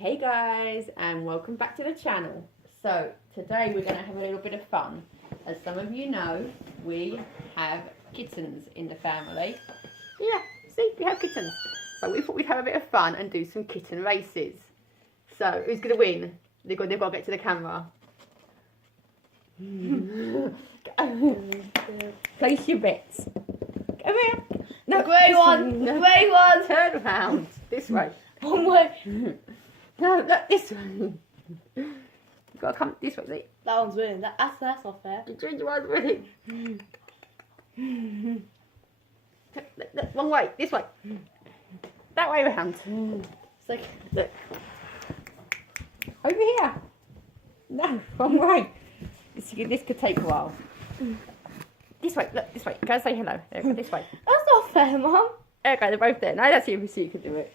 Hey guys, and welcome back to the channel. So today we're going to have a little bit of fun. As some of you know, we have kittens in the family. Yeah, see, we have kittens. So we thought we'd have a bit of fun and do some kitten races. So who's going to win? They've got to get to the camera. Place your bets. Come here. No, grey one. No. Grey one. Turn around. This way. One way. No, look, this way. You've got to come this way, see? That one's winning. That's not fair. The ginger one's winning. Look, wrong way, this way. That way around. It's like, Look. Over here. No, wrong way. This could take a while. This way, look, this way. Go and say hello. There, this way. that's not fair, Mum. Okay, they're both there. Now let's see if you can do it.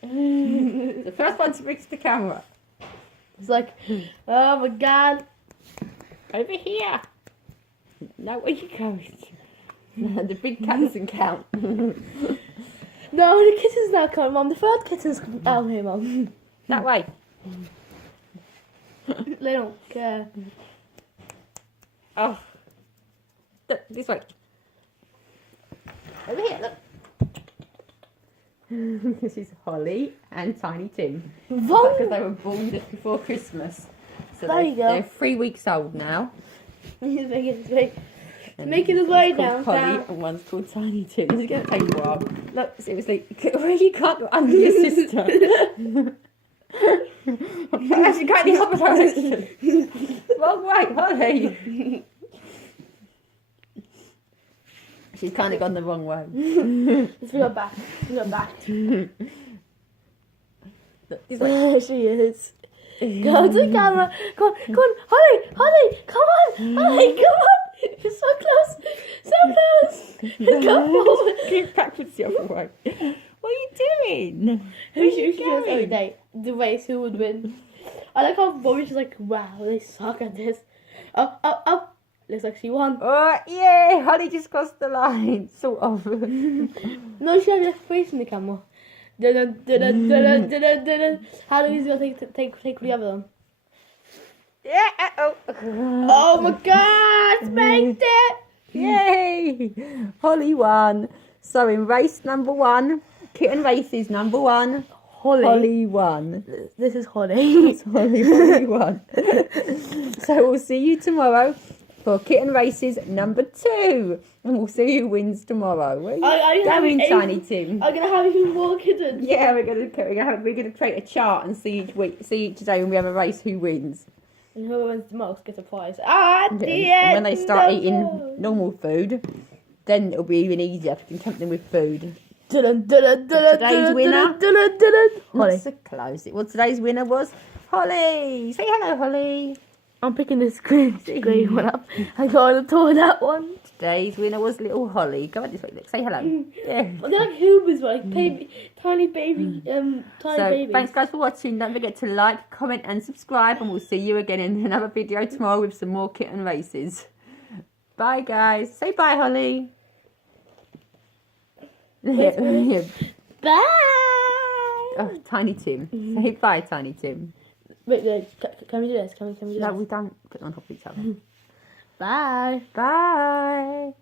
The first one to reach the camera. It's like, oh my God. Over here. No, where you going? The big cat doesn't count. No, the kitten's now coming, Mum. The third kitten's down here, Mum. That way. They don't care. Oh. Look, this way. Over here, look. This is Holly and Tiny Tim. Because they were born just before Christmas. So There you go. They're 3 weeks old now. He's making his way One's called Holly down. and one's called Tiny Tim. This is going to take a while. Look, seriously, you can't go under your sister. Actually, go in the other direction. Wrong way, Holly. She's kind of gone the wrong way. Let's go back. Let's go back. Look, this way. There she is. Go to the camera. Come on, Holly, come on, Holly, come on. You're so close, so close. Go forward. Keep backwards the other way. What are you doing? Who should do this every day? The race, who would win? I like how Bobby's just like, wow, they suck at this. Oh. Looks like she won. Oh, yay! Holly just crossed the line. Sort of. No, she had left face in the camera. How do we go take the other one? Yeah, Oh my God, it's baked it! Yay! Holly won. So in race number 1, kitten races number 1, Holly won. This is Holly. It's Holly won. So we'll see you tomorrow for kitten races number 2. And we'll see who wins tomorrow. Where are you going, Tiny Tim? I'm gonna have even more kittens. Yeah, we're gonna create a chart and see each day when we have a race who wins. And whoever wins the most gets a prize. At the And end. when they start eating normal food, then it'll be even easier to tempt them with food. Today's winner. Holly. So close. Well, today's winner was Holly. Say hello, Holly. I'm picking this green one up. I got to tore that one. Today's winner was little Holly. Go on this way. Look. Say hello. Yeah. They're like Hoobers, like tiny baby, tiny babies. Thanks guys for watching. Don't forget to like, comment and subscribe, and we'll see you again in another video tomorrow with some more kitten races. Bye guys. Say bye, Holly. Yeah. Bye. Oh, Tiny Tim. Say bye, Tiny Tim. Wait, can we do this? Can we do this? No, we don't put on top of each other. Bye. Bye.